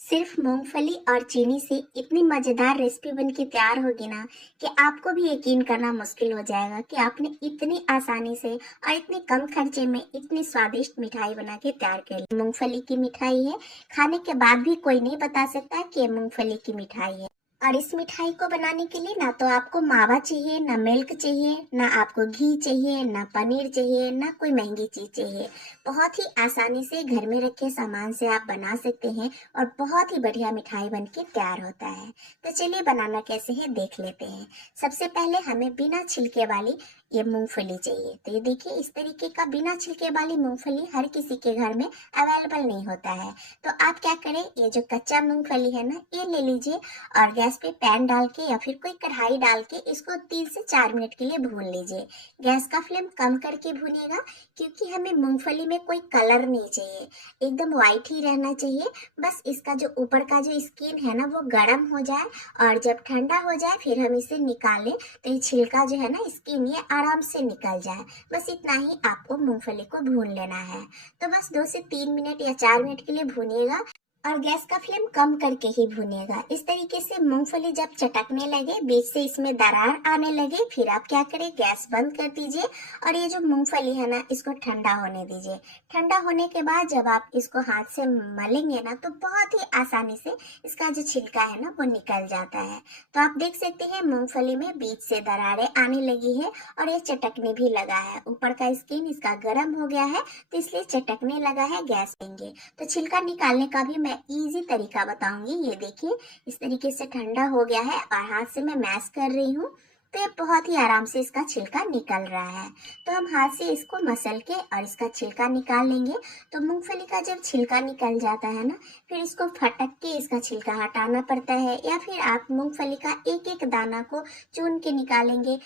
सिर्फ मूंगफली और चीनी से इतनी मजेदार रेसिपी बन के तैयार होगी ना कि आपको भी यकीन करना मुश्किल हो जाएगा कि आपने इतनी आसानी से और इतने कम खर्चे में इतनी स्वादिष्ट मिठाई बना के तैयार कर ली। मूंगफली की मिठाई है, खाने के बाद भी कोई नहीं बता सकता कि ये मूंगफली की मिठाई है। और इस मिठाई को बनाने के लिए ना तो आपको मावा चाहिए, ना मिल्क चाहिए, ना आपको घी चाहिए, ना पनीर चाहिए, ना कोई महंगी चीज चाहिए। बहुत ही आसानी से घर में रखे सामान से आप बना सकते हैं और बहुत ही बढ़िया मिठाई बनके तैयार होता है। तो चलिए बनाना कैसे है देख लेते हैं। सबसे पहले हमें बिना छिलके वाली ये मूंगफली चाहिए। तो ये देखिए, इस तरीके का बिना छिलके वाली मूंगफली हर किसी के घर में अवेलेबल नहीं होता है। तो आप क्या करें, ये जो कच्चा मूंगफली है ना, ये ले लीजिए और गैस पे पैन डाल के या फिर कोई कढ़ाई डाल के इसको 3 से 4 मिनट के लिए भून लीजिए। गैस का फ्लेम कम करके भूनिएगा, क्योंकि हमें मूंगफली में कोई कलर नहीं चाहिए, एकदम व्हाइट ही रहना चाहिए। बस इसका जो ऊपर का जो स्किन है ना वो गर्म हो जाए, और जब ठंडा हो जाए फिर हम इसे निकालें तो ये छिलका जो है ना, स्किन, ये आराम से निकल जाए। बस इतना ही आपको मूंगफली को भून लेना है। तो बस 2 से 3 मिनट या 4 मिनट के लिए भूनिएगा और गैस का फ्लेम कम करके ही भुनिएगा। इस तरीके से मूंगफली जब चटकने लगे, बीच से इसमें दरार आने लगे, फिर आप क्या करें, गैस बंद कर दीजिए और ये जो मूंगफली है ना, इसको ठंडा होने दीजिए। ठंडा होने के बाद जब आप इसको हाथ से मलेंगे ना, तो बहुत ही आसानी से इसका जो छिलका है ना वो निकल जाता है। तो आप देख सकते हैं मूंगफली में बीच से दरारें आने लगी है और ये चटकने भी लगा है। ऊपर का स्किन इसका गर्म हो गया है, तो इसलिए चटकने लगा है। गैस देंगे तो छिलका निकालने का भी मैं इजी तरीका बताऊंगी। ये देखिए, इस तरीके से ठंडा हो गया है और हाथ से मैं मैश कर रही हूँ, तो ये बहुत ही आराम से इसका छिलका निकल रहा है। तो हम हाथ से इसको मसल के और इसका छिलका निकाल लेंगे। तो मूंगफली का जब छिलका निकल जाता है ना, फिर इसको फटक के इसका छिलका हटाना पड़ता है, या फिर आप मूंगफली का एक एक दाना को चुन के निकालेंगे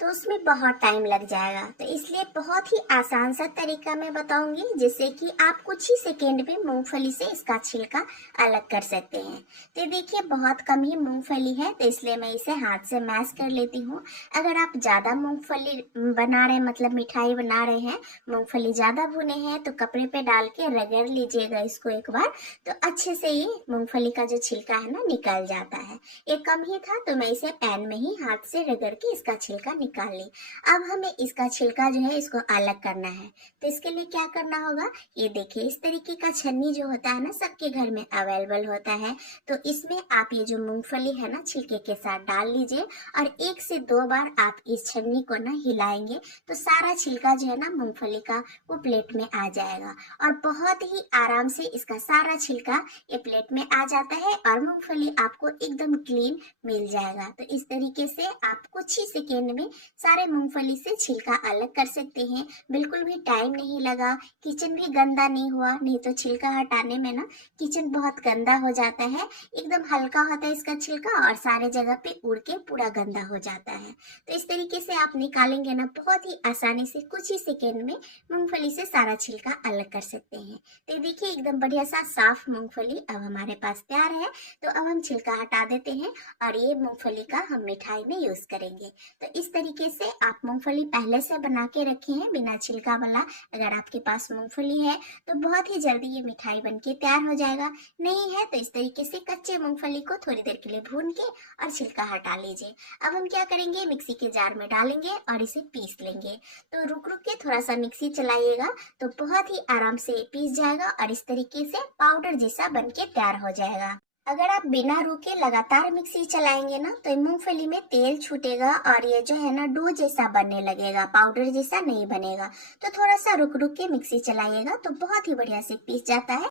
तो उसमें बहुत टाइम लग जाएगा। तो इसलिए बहुत ही आसान सा तरीका मैं बताऊंगी, जिससे कि आप कुछ ही सेकेंड में मूंगफली से इसका छिलका अलग कर सकते हैं। तो देखिए, बहुत कम ही मूंगफली है, तो इसलिए मैं इसे हाथ से मैश कर लेती हूँ। अगर आप ज़्यादा मूंगफली बना रहे हैं, मतलब मिठाई बना रहे हैं, मूंगफली ज़्यादा भुने हैं, तो कपड़े पे डाल के रगड़ लीजिएगा इसको एक बार, तो अच्छे से ये मूंगफली का जो छिलका है ना निकल जाता है। ये कम ही था तो मैं इसे पैन में ही हाथ से रगड़ के इसका छिलका निकाल ली। अब हमें इसका छिलका जो है इसको अलग करना है। तो इसके लिए क्या करना होगा, ये देखिए, इस तरीके का छन्नी जो होता है ना, सबके घर में अवेलेबल होता है। तो इसमें आप ये जो मूंगफली है ना, छिलके के साथ डाल लीजिए और 1 से 2 बार आप इस छन्नी को ना हिलाएंगे, तो सारा छिलका जो है ना मूंगफली का वो प्लेट में आ जाएगा और बहुत ही आराम से इसका सारा छिलका ये प्लेट में आ जाता है और मूंगफली आपको एकदम क्लीन मिल जाएगा। तो इस तरीके से आप कुछ ही सेकेंड में सारे मूंगफली से छिलका अलग कर सकते हैं। बिल्कुल भी टाइम नहीं लगा, किचन भी गंदा नहीं हुआ। नहीं तो छिलका हटाने में ना किचन बहुत गंदा हो जाता है, एकदम हल्का होता है इसका छिलका और सारे जगह पे उड़ के पूरा गंदा हो जाता है। तो इस तरीके से आप निकालेंगे ना, बहुत ही आसानी से कुछ ही सेकेंड में मूंगफली से सारा छिलका अलग कर सकते हैं। तो देखिए, एकदम बढ़िया सा साफ मूंगफली अब हमारे पास तैयार है। तो अब हम छिलका हटा देते हैं और ये मूंगफली का हम मिठाई में यूज करेंगे। तो इस तरीके से आप मूंगफली पहले से बना के रखे हैं बिना छिलका वाला, अगर आपके पास मूंगफली है तो बहुत ही जल्दी ये मिठाई बन के तैयार हो जाएगा। नहीं है तो इस तरीके से कच्चे मूंगफली को थोड़ी देर के लिए भून के और छिलका हटा लीजिए। अब हम क्या करेंगे, मिक्सी के जार में डालेंगे और इसे पीस लेंगे। तो रुक रुक के थोड़ा सा मिक्सी चलाइएगा, तो बहुत ही आराम से पीस जाएगा और इस तरीके से पाउडर जैसा बन के तैयार हो जाएगा। अगर आप बिना रुके लगातार मिक्सी चलाएंगे ना, तो मूंगफली में तेल छूटेगा और ये जो है ना डो जैसा बनने लगेगा, पाउडर जैसा नहीं बनेगा। तो थोड़ा सा रुक रुक के मिक्सी चलाइएगा तो बहुत ही बढ़िया से पीस जाता है।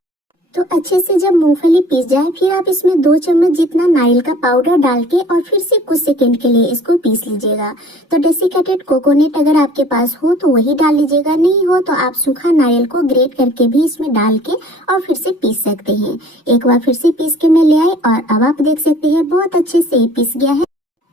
तो अच्छे से जब मूंगफली पीस जाए, फिर आप इसमें 2 चम्मच जितना नारियल का पाउडर डाल के और फिर से कुछ सेकंड के लिए इसको पीस लीजिएगा। तो डेसिकेटेड कोकोनट अगर आपके पास हो तो वही डाल लीजिएगा, नहीं हो तो आप सूखा नारियल को ग्रेट करके भी इसमें डाल के और फिर से पीस सकते हैं। एक बार फिर से पीस के मैं ले आई और अब आप देख सकते हैं बहुत अच्छे से पीस गया है।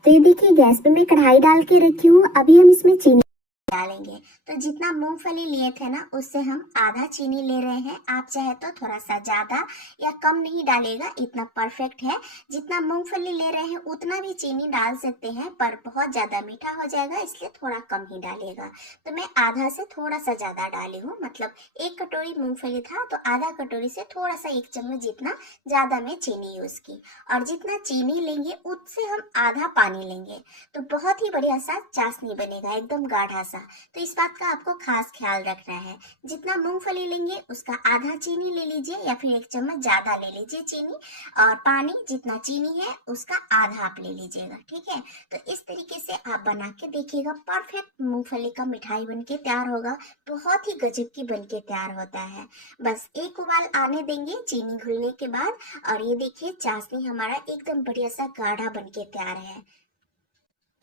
तो ये देखिए, गैस पे मैं कढ़ाई डाल के रखी हूँ। अभी हम इसमें चीनी डालेंगे। तो जितना मूंगफली लिए थे ना उससे हम आधा चीनी ले रहे हैं। आप चाहे तो थोड़ा सा ज्यादा या कम नहीं डालेगा, इतना परफेक्ट है। जितना मूंगफली ले रहे हैं उतना भी चीनी डाल सकते हैं, पर बहुत ज्यादा मीठा हो जाएगा इसलिए थोड़ा कम ही डालेगा। तो मैं आधा से थोड़ा सा ज्यादा डाली हूँ, मतलब 1 कटोरी मूंगफली था तो आधा कटोरी से थोड़ा सा 1 चम्मच जितना ज्यादा मैं चीनी यूज की। और जितना चीनी लेंगे उससे हम आधा पानी लेंगे, तो बहुत ही बढ़िया सा चाशनी बनेगा, एकदम गाढ़ा सा। तो इस बात का आपको खास ख्याल रखना है। जितना मूंगफली लेंगे उसका आधा चीनी ले लीजिए या फिर 1 चम्मच ज्यादा ले लीजिए चीनी, और पानी जितना चीनी है उसका आधा आप ले लीजिएगा, ठीक है। तो इस तरीके से आप बना के देखिएगा, परफेक्ट मूंगफली का मिठाई बन के तैयार होगा। बहुत ही गजब की बन के तैयार होता है। बस एक उबाल आने देंगे चीनी घुलने के बाद, और ये देखिए चाशनी हमारा एकदम बढ़िया सा गाढ़ा बन के तैयार है।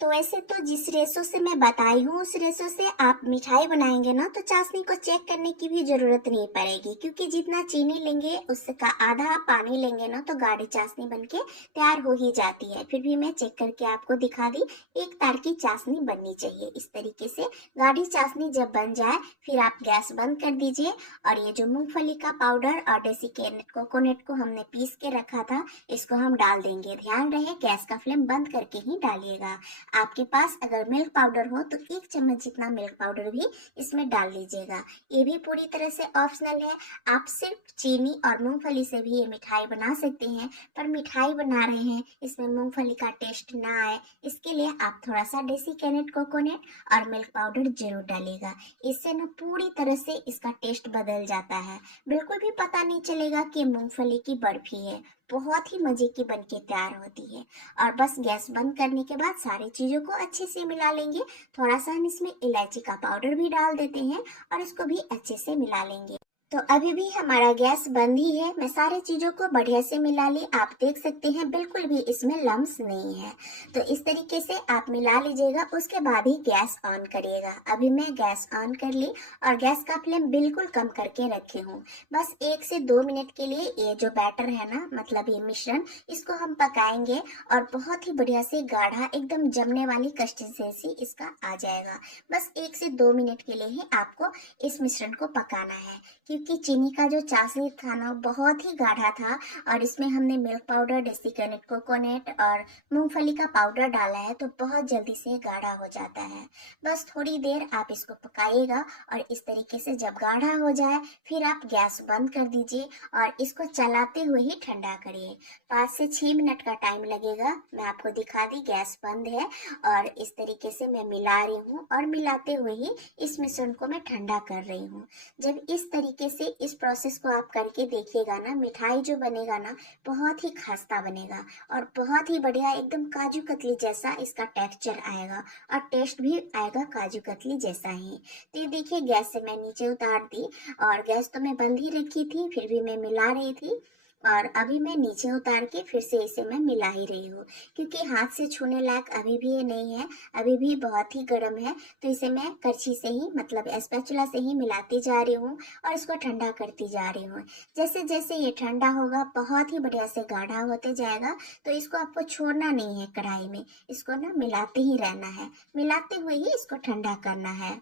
तो वैसे तो जिस रेशो से मैं बताई हूँ उस रेशो से आप मिठाई बनाएंगे ना तो चाशनी को चेक करने की भी जरूरत नहीं पड़ेगी, क्योंकि जितना चीनी लेंगे उसका आधा पानी लेंगे ना तो गाढ़ी चाशनी बनके तैयार हो ही जाती है। फिर भी मैं चेक करके आपको दिखा दी, एक तार की चाशनी बननी चाहिए इस तरीके से। गाढ़ी चाशनी जब बन जाए फिर आप गैस बंद कर दीजिए, और ये जो मूंगफली का पाउडर और डेसिकेटेड कोकोनट को हमने पीस के रखा था इसको हम डाल देंगे। ध्यान रहे गैस का फ्लेम बंद करके ही डालिएगा। आपके पास अगर मिल्क पाउडर हो तो 1 चम्मच जितना मिल्क पाउडर भी इसमें डाल लीजिएगा। ये भी पूरी तरह से ऑप्शनल है, आप सिर्फ चीनी और मूंगफली से भी ये मिठाई बना सकते हैं। पर मिठाई बना रहे हैं इसमें मूंगफली का टेस्ट ना आए, इसके लिए आप थोड़ा सा डेसिकेटेड कोकोनट और मिल्क पाउडर जरूर डालिएगा। इससे ना पूरी तरह से इसका टेस्ट बदल जाता है, बिल्कुल भी पता नहीं चलेगा कि मूंगफली की बर्फी है। बहुत ही मजे की बनके तैयार होती है। और बस गैस बंद करने के बाद सारी चीजों को अच्छे से मिला लेंगे। थोड़ा सा हम इसमें इलायची का पाउडर भी डाल देते हैं और इसको भी अच्छे से मिला लेंगे। तो अभी भी हमारा गैस बंद ही है, मैं सारी चीजों को बढ़िया से मिला ली। आप देख सकते हैं बिल्कुल भी इसमें लम्स नहीं है। तो इस तरीके से आप मिला लीजिएगा, उसके बाद ही गैस ऑन करिएगा। अभी मैं गैस ऑन कर ली और गैस का फ्लेम बिल्कुल कम करके रखी हूँ। बस 1 से 2 मिनट के लिए ये जो बैटर है ना, मतलब ये मिश्रण, इसको हम पकाएंगे और बहुत ही बढ़िया से गाढ़ा एकदम जमने वाली कंसिस्टेंसी इसका आ जाएगा। बस 1 से 2 मिनट के लिए ही आपको इस मिश्रण को पकाना है, क्योंकि चीनी का जो चाशनी था ना बहुत ही गाढ़ा था, और इसमें हमने मिल्क पाउडर, डेसिकेटेड कोकोनट और मूंगफली का पाउडर डाला है तो बहुत जल्दी से गाढ़ा हो जाता है। बस थोड़ी देर आप इसको पकाइएगा, और इस तरीके से जब गाढ़ा हो जाए फिर आप गैस बंद कर दीजिए और इसको चलाते हुए ही ठंडा करिए। 5 से 6 मिनट का टाइम लगेगा। मैं आपको दिखा दी गैस बंद है, और इस तरीके से मैं मिला रही हूँ और मिलाते हुए ही इस मिश्रण को मैं ठंडा कर रही हूँ। जब इस तरीके से इस प्रोसेस को आप करके देखिएगा ना, मिठाई जो बनेगा ना बहुत ही खस्ता बनेगा और बहुत ही बढ़िया एकदम काजू कतली जैसा इसका टेक्सचर आएगा, और टेस्ट भी आएगा काजू कतली जैसा ही। तो ये देखिए गैस से मैं नीचे उतार दी, और गैस तो मैं बंद ही रखी थी फिर भी मैं मिला रही थी, और अभी मैं नीचे उतार के फिर से इसे मैं मिला ही रही हूँ, क्योंकि हाथ से छूने लायक अभी भी ये नहीं है, अभी भी बहुत ही गर्म है। तो इसे मैं करछी से ही, मतलब स्पैचुला से ही मिलाती जा रही हूँ और इसको ठंडा करती जा रही हूँ। जैसे जैसे ये ठंडा होगा बहुत ही बढ़िया से गाढ़ा होते जाएगा। तो इसको आपको छोड़ना नहीं है कढ़ाई में, इसको ना मिलाते ही रहना है, मिलाते हुए ही इसको ठंडा करना है।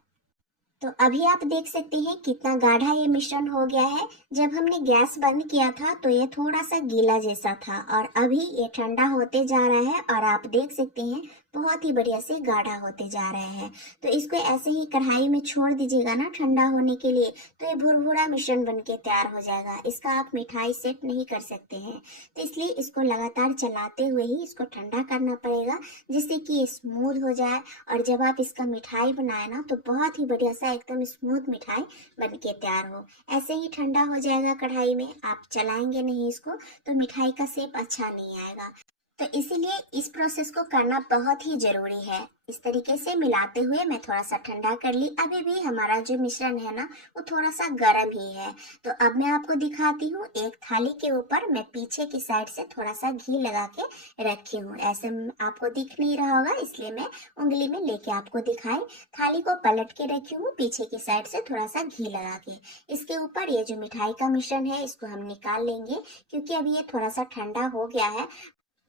तो अभी आप देख सकते हैं कितना गाढ़ा ये मिश्रण हो गया है। जब हमने गैस बंद किया था तो ये थोड़ा सा गीला जैसा था, और अभी ये ठंडा होते जा रहा है और आप देख सकते हैं बहुत ही बढ़िया से गाढ़ा होते जा रहा है। तो इसको ऐसे ही कढ़ाई में छोड़ दीजिएगा ना ठंडा होने के लिए, तो ये भुरभुरा मिश्रण बनके तैयार हो जाएगा। इसका आप मिठाई सेट नहीं कर सकते हैं, तो इसलिए इसको लगातार चलाते हुए ही इसको ठंडा करना पड़ेगा, जिससे कि ये स्मूथ हो जाए। और जब आप इसका मिठाई बनाए ना तो बहुत ही बढ़िया सा एकदम स्मूथ मिठाई बन के तैयार हो। ऐसे ही ठंडा हो जाएगा कढ़ाई में, आप चलाएंगे नहीं इसको तो मिठाई का शेप अच्छा नहीं आएगा। तो इसीलिए इस प्रोसेस को करना बहुत ही जरूरी है। इस तरीके से मिलाते हुए मैं थोड़ा सा ठंडा कर ली। अभी भी हमारा जो मिश्रण है ना वो थोड़ा सा गर्म ही है। तो अब मैं आपको दिखाती हूँ, एक थाली के ऊपर मैं पीछे की साइड से थोड़ा सा घी लगा के रखी हूँ। ऐसे आपको दिख नहीं रहा होगा इसलिए मैं उंगली में लेके आपको दिखाई। थाली को पलट के रखी हूँ पीछे की साइड से थोड़ा सा घी लगा के। इसके ऊपर ये जो मिठाई का मिश्रण है इसको हम निकाल लेंगे, क्योंकि अभी ये थोड़ा सा ठंडा हो गया है।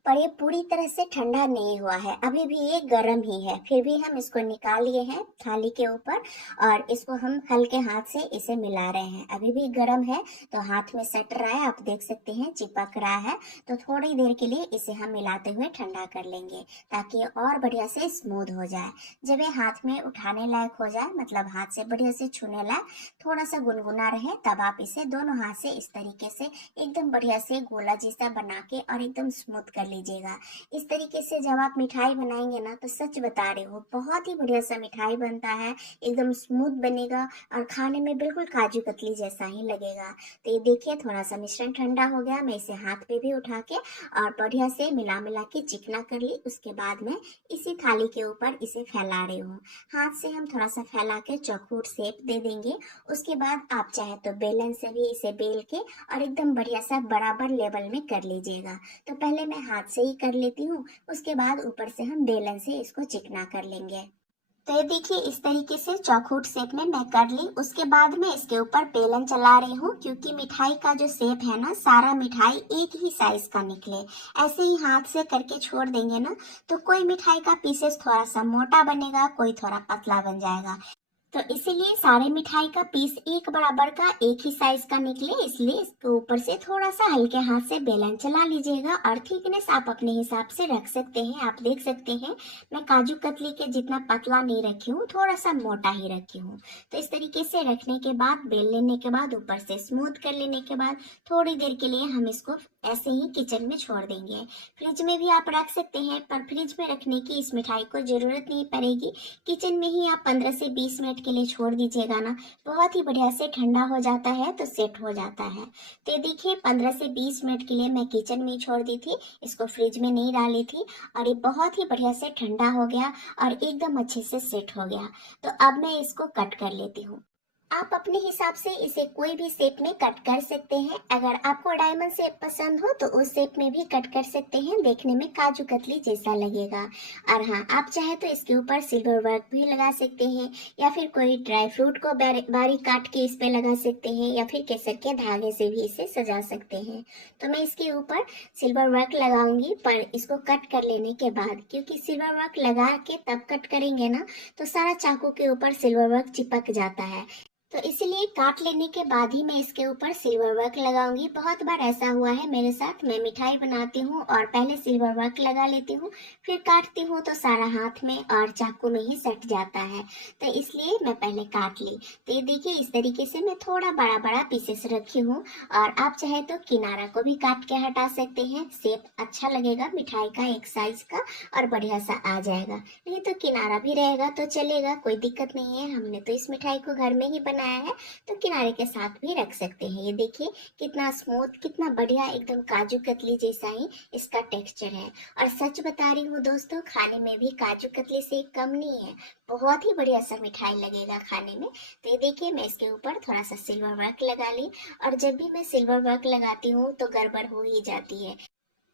पर ये पूरी तरह से ठंडा नहीं हुआ है, अभी भी ये गर्म ही है। फिर भी हम इसको निकाल लिए हैं थाली के ऊपर और इसको हम हल्के हाथ से इसे मिला रहे हैं। अभी भी गर्म है तो हाथ में सट रहा है, आप देख सकते हैं चिपक रहा है। तो थोड़ी देर के लिए इसे हम मिलाते हुए ठंडा कर लेंगे ताकि ये और बढ़िया से स्मूथ हो जाए। जब ये हाथ में उठाने लायक हो जाए, मतलब हाथ से बढ़िया से छूने लायक, थोड़ा सा गुनगुना रहे, तब आप इसे दोनों हाथ से इस तरीके से एकदम बढ़िया से गोला जैसा बना के और एकदम स्मूथ कर लीजिएगा। इस तरीके से जब आप मिठाई बनाएंगे ना, तो सच बता रही हो बहुत ही बढ़िया सा मिठाई बनता है, एकदम स्मूथ बनेगा और खाने में बिल्कुल काजू कतली जैसा ही लगेगा। तो ये देखिए थोड़ा सा मिश्रण ठंडा हो गया, मैं इसे हाथ पे भी उठा के और बढ़िया से मिला मिला के चिकना कर ली। उसके बाद में इसी थाली के ऊपर इसे फैला रही हूँ। हाथ से हम थोड़ा सा फैला के चौकोर शेप दे देंगे। उसके बाद आप चाहे तो बेलन से भी इसे बेल के और एकदम बढ़िया सा बराबर लेवल में कर लीजिएगा। तो पहले मैं हाथ से ही कर लेती हूँ, उसके बाद ऊपर से हम बेलन से इसको चिकना कर लेंगे। तो ये देखिए इस तरीके से चौखुट शेप में मैं कर ली। उसके बाद में इसके ऊपर बेलन चला रही हूँ, क्योंकि मिठाई का जो शेप है ना, सारा मिठाई एक ही साइज का निकले। ऐसे ही हाथ से करके छोड़ देंगे ना, तो कोई मिठाई का पीसेस थोड़ा सा मोटा बनेगा, कोई थोड़ा पतला बन जाएगा। तो इसीलिए सारे मिठाई का पीस एक बराबर का एक ही साइज का निकले, इसलिए इसके ऊपर से थोड़ा सा हल्के हाथ से बेलन चला लीजिएगा। और थिकनेस आप अपने हिसाब से रख सकते हैं। आप देख सकते हैं मैं काजू कतली के जितना पतला नहीं रखी हूँ, थोड़ा सा मोटा ही रखी हूँ। तो इस तरीके से रखने के बाद, बेल लेने के बाद, ऊपर से स्मूथ कर लेने के बाद थोड़ी देर के लिए हम इसको ऐसे ही किचन में छोड़ देंगे। फ्रिज में भी आप रख सकते हैं, पर फ्रिज में रखने की इस मिठाई को जरूरत नहीं पड़ेगी। किचन में ही आप 15 से 20 मिनट के लिए छोड़ दीजिएगा ना, बहुत ही बढ़िया से ठंडा हो जाता है, तो सेट हो जाता है। तो ये देखिए 15 से 20 मिनट के लिए मैं किचन में ही छोड़ दी थी, इसको फ्रिज में नहीं डाली थी, और ये बहुत ही बढ़िया से ठंडा हो गया और एकदम अच्छे से सेट हो गया। तो अब मैं इसको कट कर लेती हूँ। आप अपने हिसाब से इसे कोई भी शेप में कट कर सकते हैं। अगर आपको डायमंड शेप पसंद हो तो उस शेप में भी कट कर सकते हैं, देखने में काजू कतली जैसा लगेगा। और हाँ, आप चाहे तो इसके ऊपर सिल्वर वर्क भी लगा सकते हैं, या फिर कोई ड्राई फ्रूट को बारीक काट के इस पे लगा सकते हैं, या फिर केसर के धागे से भी इसे सजा सकते हैं। तो मैं इसके ऊपर सिल्वर वर्क लगाऊंगी, पर इसको कट कर लेने के बाद, क्योंकि सिल्वर वर्क लगा के तब कट करेंगे ना, तो सारा चाकू के ऊपर सिल्वर वर्क चिपक जाता है। तो इसलिए काट लेने के बाद ही मैं इसके ऊपर सिल्वर वर्क लगाऊंगी। बहुत बार ऐसा हुआ है मेरे साथ, मैं मिठाई बनाती हूँ और पहले सिल्वर वर्क लगा लेती हूँ, फिर काटती हूँ तो सारा हाथ में और चाकू में ही सट जाता है। तो इसलिए मैं पहले काट ली। तो ये देखिए इस तरीके से मैं थोड़ा बड़ा बड़ा पीसेस रखी हूँ, और आप चाहे तो किनारा को भी काट के हटा सकते हैं, शेप अच्छा लगेगा मिठाई का एक साइज का और बढ़िया सा आ जाएगा। नहीं तो किनारा भी रहेगा तो चलेगा, कोई दिक्कत नहीं है। हमने तो इस मिठाई को घर में ही बनाया है, तो किनारे के साथ भी रख सकते हैं। ये देखिए कितना स्मूथ, कितना बढ़िया, एकदम काजू कतली जैसा ही इसका टेक्सचर है। और सच बता रही हूँ दोस्तों, खाने में भी काजू कतली से कम नहीं है, बहुत ही बढ़िया सा मिठाई लगेगा खाने में। तो ये देखिए मैं इसके ऊपर थोड़ा सा सिल्वर वर्क लगा ली, और जब भी मैं सिल्वर वर्क लगाती हूँ तो गड़बड़ हो ही जाती है,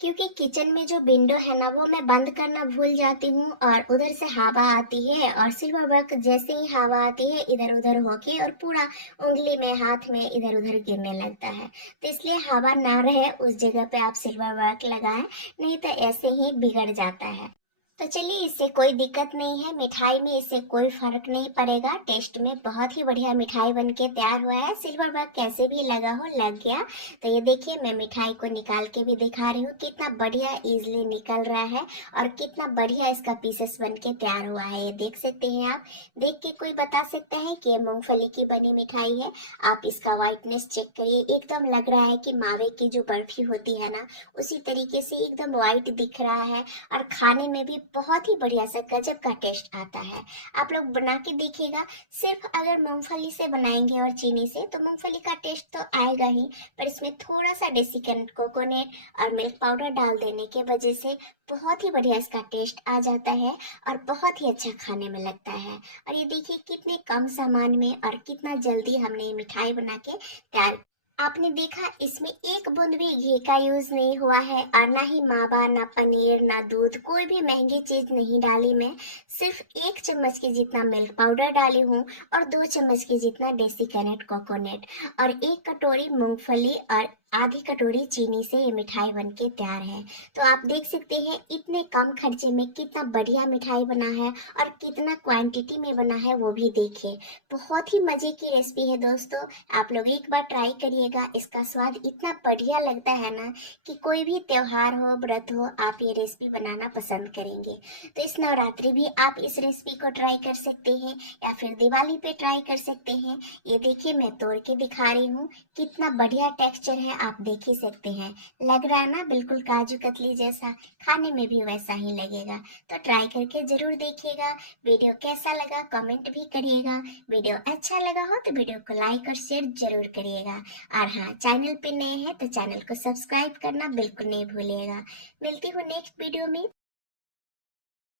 क्योंकि किचन में जो विंडो है ना, वो मैं बंद करना भूल जाती हूँ, और उधर से हवा आती है, और सिल्वर वर्क जैसे ही हवा आती है इधर उधर होके और पूरा उंगली में, हाथ में इधर उधर गिरने लगता है। तो इसलिए हवा ना रहे उस जगह पे आप सिल्वर वर्क लगाएं, नहीं तो ऐसे ही बिगड़ जाता है। तो चलिए, इससे कोई दिक्कत नहीं है, मिठाई में इससे कोई फर्क नहीं पड़ेगा। टेस्ट में बहुत ही बढ़िया मिठाई बन के तैयार हुआ है। सिल्वर वर्क कैसे भी लगा हो, लग गया। तो ये देखिए मैं मिठाई को निकाल के भी दिखा रही हूँ, कितना बढ़िया इजीली निकल रहा है और कितना बढ़िया इसका पीसेस बन के तैयार हुआ है। ये देख सकते हैं आप, देख के कोई बता सकता है कि ये मूंगफली की बनी मिठाई है? आप इसका व्हाइटनेस चेक करिए, एकदम लग रहा है कि मावे की जो बर्फी होती है ना, उसी तरीके से एकदम व्हाइट दिख रहा है, और खाने में भी बहुत ही बढ़िया सा गजब का टेस्ट आता है। आप लोग बना के देखिएगा। सिर्फ अगर मूंगफली से बनाएंगे और चीनी से, तो मूंगफली का टेस्ट तो आएगा ही, पर इसमें थोड़ा सा डेसिकेट कोकोनट और मिल्क पाउडर डाल देने के वजह से बहुत ही बढ़िया इसका टेस्ट आ जाता है, और बहुत ही अच्छा खाने में लगता है। और ये देखिए कितने कम सामान में और कितना जल्दी हमने ये मिठाई बना के तैयार। आपने देखा इसमें एक बूंद भी घी का यूज नहीं हुआ है, और ना ही मावा, ना पनीर, ना दूध, कोई भी महंगी चीज नहीं डाली मैं। सिर्फ 1 चम्मच के जितना मिल्क पाउडर डाली हूँ, और 2 चम्मच के जितना डेसिकेट कोकोनट, और 1 कटोरी मूंगफली, और आधी कटोरी चीनी से ये मिठाई बनके तैयार है। तो आप देख सकते हैं इतने कम खर्चे में कितना बढ़िया मिठाई बना है और कितना क्वांटिटी में बना है वो भी देखिए। बहुत ही मजे की रेसिपी है दोस्तों, आप लोग एक बार ट्राई करिएगा। इसका स्वाद इतना बढ़िया लगता है ना कि कोई भी त्योहार हो, व्रत हो, आप ये रेसिपी बनाना पसंद करेंगे। तो इस नवरात्रि भी आप इस रेसिपी को ट्राई कर सकते हैं या फिर दिवाली पे ट्राई कर सकते हैं। ये देखिए मैं तोड़ के दिखा रही हूँ, कितना बढ़िया टेक्सचर है, आप देख ही सकते हैं। लग रहा है ना बिल्कुल काजू कतली जैसा, खाने में भी वैसा ही लगेगा। तो ट्राई करके जरूर देखिएगा। वीडियो कैसा लगा कमेंट भी करिएगा। वीडियो अच्छा लगा हो तो वीडियो को लाइक और शेयर जरूर करिएगा। और हाँ, चैनल पे नए हैं तो चैनल को सब्सक्राइब करना बिल्कुल नहीं भूलिएगा। मिलती हूँ नेक्स्ट वीडियो में।